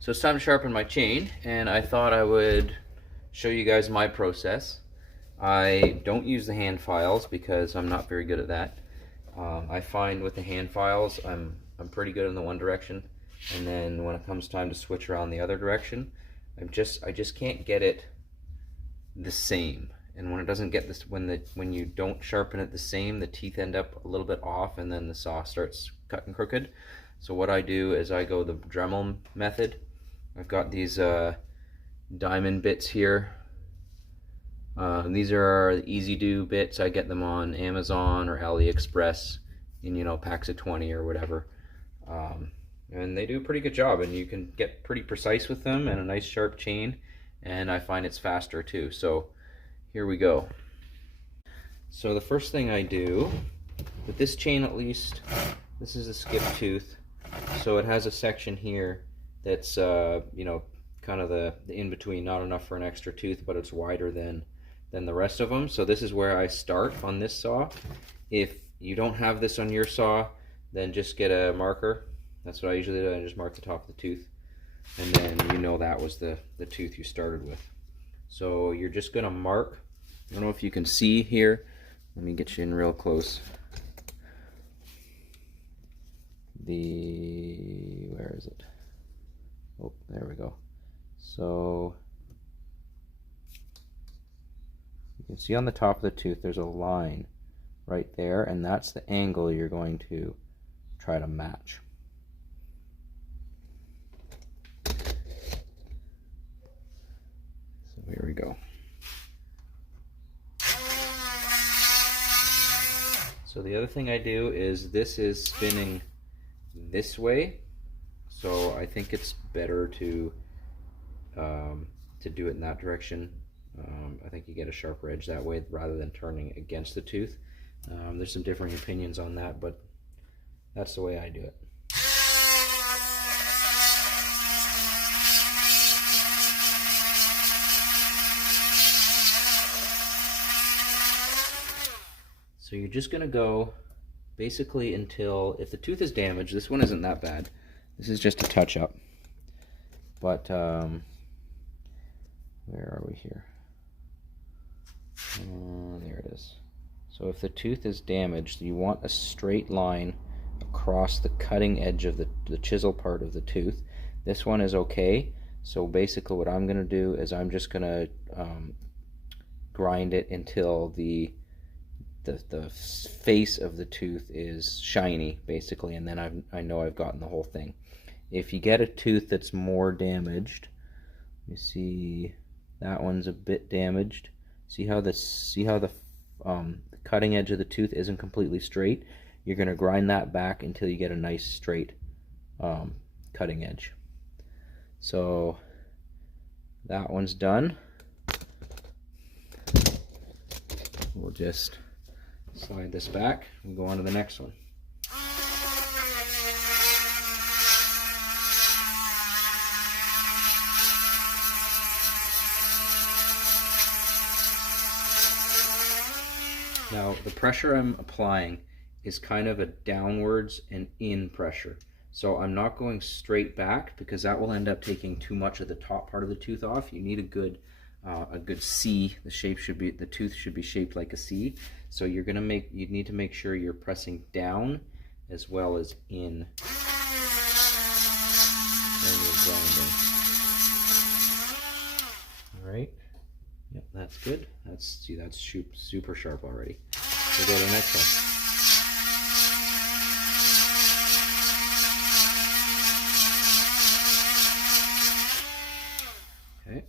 So it's time to sharpen my chain, and I thought I would show you guys my process. I don't use the hand files because I'm not very good at that. I find with the hand files I'm pretty good in the one direction, and then when it comes time to switch around the other direction, I just can't get it the same. And when it doesn't get this, when you don't sharpen it the same, the teeth end up a little bit off, and then the saw starts cutting crooked. So what I do is I go the dremel method. I've got these diamond bits here. These are easy do bits. I get them on Amazon or AliExpress in packs of 20 or whatever. And they do a pretty good job, and you can get pretty precise with them and a nice sharp chain, and I find it's faster too. So here we go. So the first thing I do with this chain, at least, this is a skip tooth, so it has a section here that's kind of the in-between, not enough for an extra tooth, but it's wider than the rest of them. So this is where I start on this saw. If you don't have this on your saw, then just get a marker. That's what I usually do. I just mark the top of the tooth, and then that was the tooth you started with. So you're just gonna mark. I don't know if you can see here. Let me get you in real close. Where is it? Oh, there we go. So you can see on the top of the tooth there's a line right there, and that's the angle you're going to try to match. So here we go. So the other thing I do is this is spinning this way, so I think it's better to do it in that direction. I think you get a sharper edge that way rather than turning against the tooth. There's some differing opinions on that, but that's the way I do it. So you're just going to go basically until, if the tooth is damaged, this one isn't that bad. This is just a touch-up. But, where are we here? There it is. So if the tooth is damaged, you want a straight line across the cutting edge of the chisel part of the tooth. This one is okay. So basically what I'm going to do is I'm just going to grind it until the face of the tooth is shiny, basically, and then I know I've gotten the whole thing. If you get a tooth that's more damaged, you see that one's a bit damaged. See how the cutting edge of the tooth isn't completely straight? You're going to grind that back until you get a nice straight cutting edge. So that one's done. We'll just slide this back and go on to the next one. Now the pressure I'm applying is kind of a downwards and in pressure. So I'm not going straight back because that will end up taking too much of the top part of the tooth off. You need a good C. The tooth should be shaped like a C. So you need to make sure you're pressing down as well as in when you're grinding. All right. Yep, that's good. That's super sharp already. We'll go to the next one. Okay.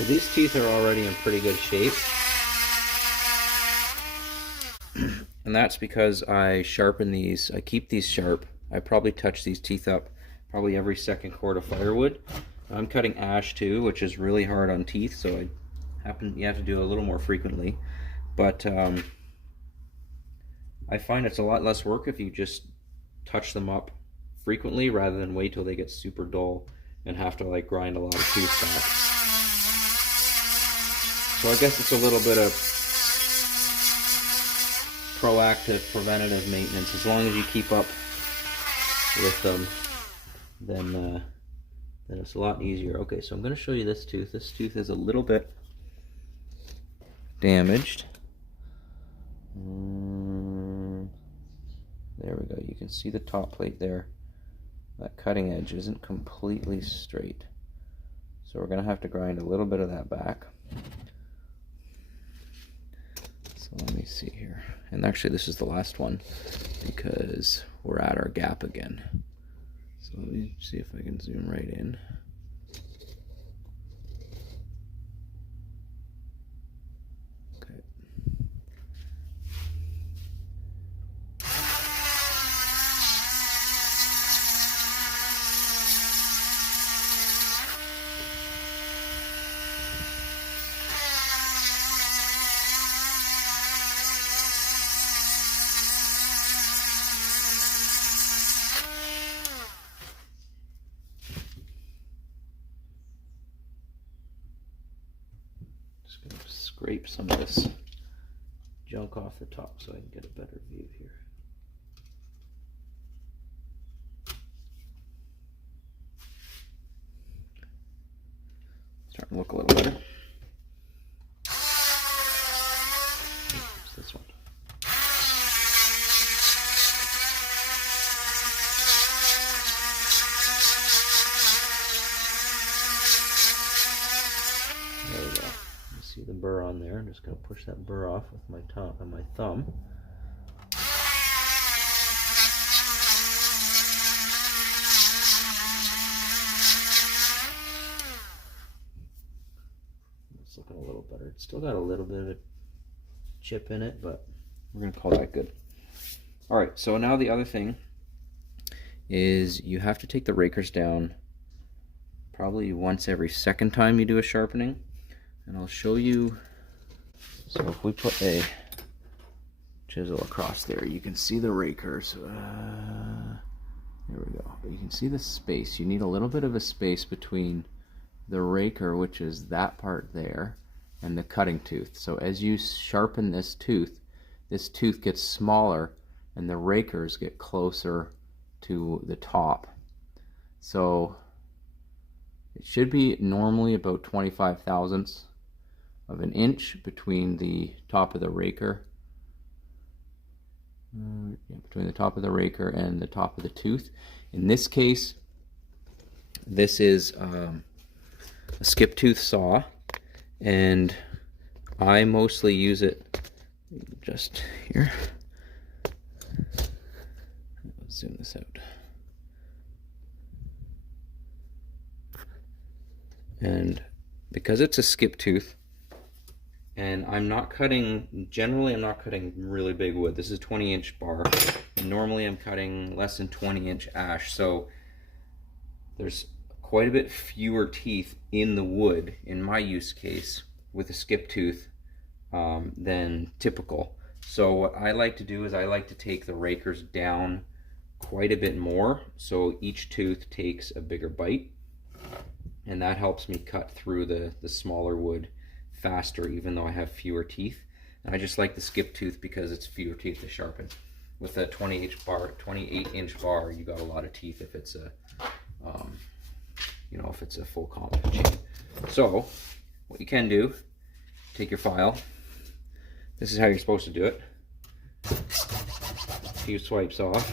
So these teeth are already in pretty good shape. And that's because I sharpen these, I keep these sharp. I probably touch these teeth up probably every second cord of firewood. I'm cutting ash too, which is really hard on teeth, so you have to do it a little more frequently. But I find it's a lot less work if you just touch them up frequently rather than wait till they get super dull and have to like grind a lot of teeth back. So I guess it's a little bit of proactive, preventative maintenance. As long as you keep up with them, then it's a lot easier. Okay, so I'm going to show you this tooth. This tooth is a little bit damaged. There we go. You can see the top plate there. That cutting edge isn't completely straight. So we're going to have to grind a little bit of that back. So let me see here. And actually this is the last one because we're at our gap again. So let me see if I can zoom right in. Okay. Just going to scrape some of this junk off the top so I can get a better view here. Starting to look a little better. It's this one. There we go. You see the burr on there. I'm just going to push that burr off with my thumb. It's looking a little better. It's still got a little bit of a chip in it, but we're going to call that good. Alright, so now the other thing is you have to take the rakers down probably once every second time you do a sharpening. And I'll show you. So if we put a chisel across there, you can see the rakers. There we go. But you can see the space. You need a little bit of a space between the raker, which is that part there, and the cutting tooth. So as you sharpen this tooth gets smaller and the rakers get closer to the top. So it should be normally about 25 thousandths of an inch between the top of the raker, between the top of the raker and the top of the tooth. In this case, this is a skip tooth saw, and I mostly use it just here. Let's zoom this out. And because it's a skip tooth, and generally I'm not cutting really big wood. This is 20-inch bar. And normally I'm cutting less than 20-inch ash. So there's quite a bit fewer teeth in the wood, in my use case, with a skip tooth than typical. So what I like to do is I like to take the rakers down quite a bit more, so each tooth takes a bigger bite. And that helps me cut through the smaller wood faster, even though I have fewer teeth. And I just like the skip tooth because it's fewer teeth to sharpen. With a 28-inch bar, you got a lot of teeth if it's a, if it's a full comp chain. So what you can do, take your file. This is how you're supposed to do it. A few swipes off,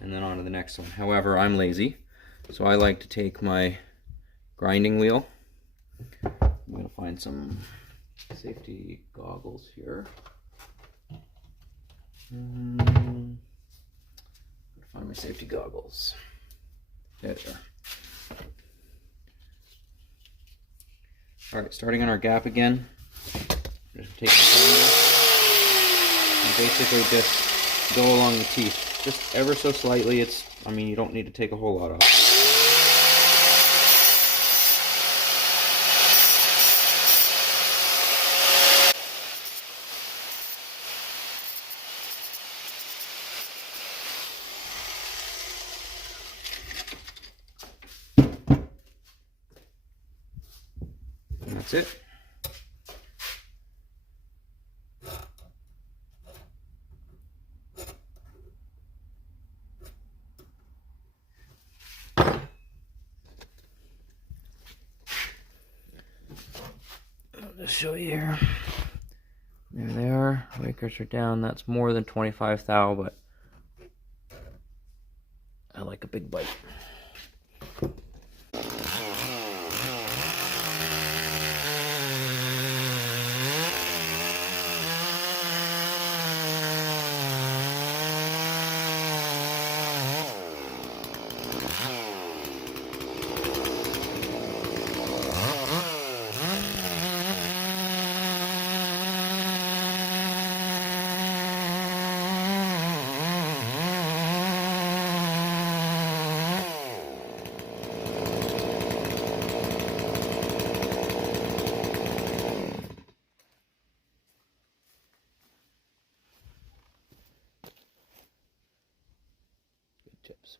and then on to the next one. However, I'm lazy, so I like to take my grinding wheel. I'm going to find some safety goggles here. Find my safety goggles. There they are. Alright, starting on our gap again. Just take my dremel and basically just go along the teeth. Just ever so slightly. I mean, you don't need to take a whole lot off. And that's it. I'll just show you here. There they are. Rakers are down. That's more than 25 thou, but I like a big bite. Good tips.